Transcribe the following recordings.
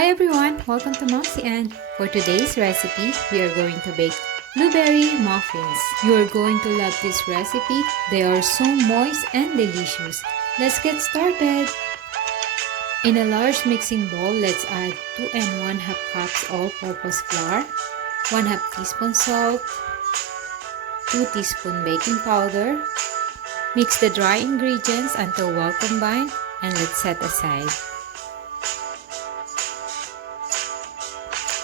Hi everyone! Welcome to MomZ, and for today's recipe, we are going to bake blueberry muffins. You are going to love this recipe. They are so moist and delicious. Let's get started! In a large mixing bowl, let's add 2 and 1/2 cups all-purpose flour, 1/2 teaspoon salt, 2 teaspoon baking powder. Mix the dry ingredients until well combined, and let's set aside.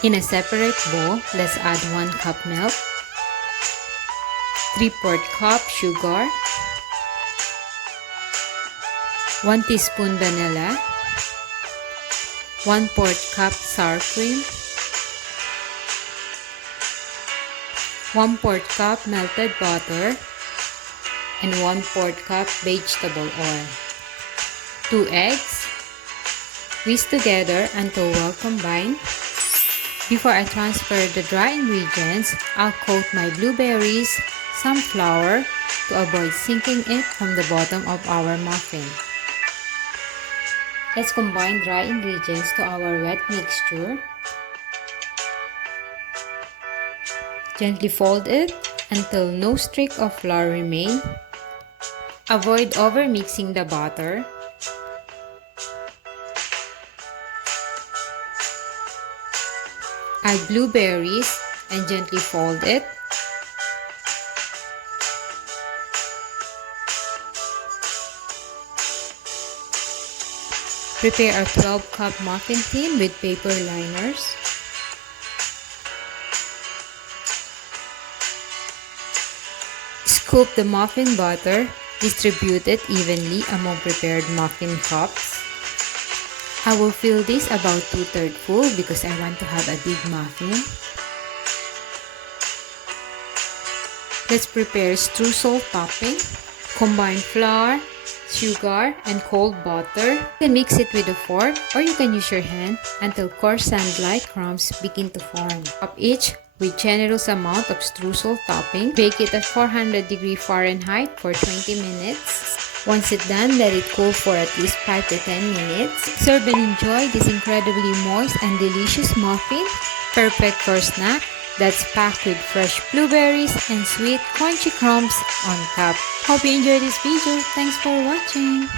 In a separate bowl, let's add 1 cup milk, 3/4 cup sugar, 1 teaspoon vanilla, 1/4 cup sour cream, 1/4 cup melted butter, and 1/4 cup vegetable oil. 2 eggs. Whisk together until well combined. Before I transfer the dry ingredients, I'll coat my blueberries, some flour to avoid sinking it from the bottom of our muffin. Let's combine dry ingredients to our wet mixture. Gently fold it until no streak of flour remain. Avoid over-mixing the batter. Add blueberries and gently fold it. Prepare a 12-cup muffin tin with paper liners. Scoop the muffin batter. Distribute it evenly among prepared muffin cups. I will fill this about 2/3 full because I want to have a big muffin. Let's prepare streusel topping. Combine flour, sugar, and cold butter. You can mix it with a fork or you can use your hand until coarse sand-like crumbs begin to form. Top each with generous amount of streusel topping. Bake it at 400° Fahrenheit for 20 minutes. Once it's done, let it cool for at least 5 to 10 minutes. Serve and enjoy this incredibly moist and delicious muffin. Perfect for snack that's packed with fresh blueberries and sweet crunchy crumbs on top. Hope you enjoyed this video. Thanks for watching.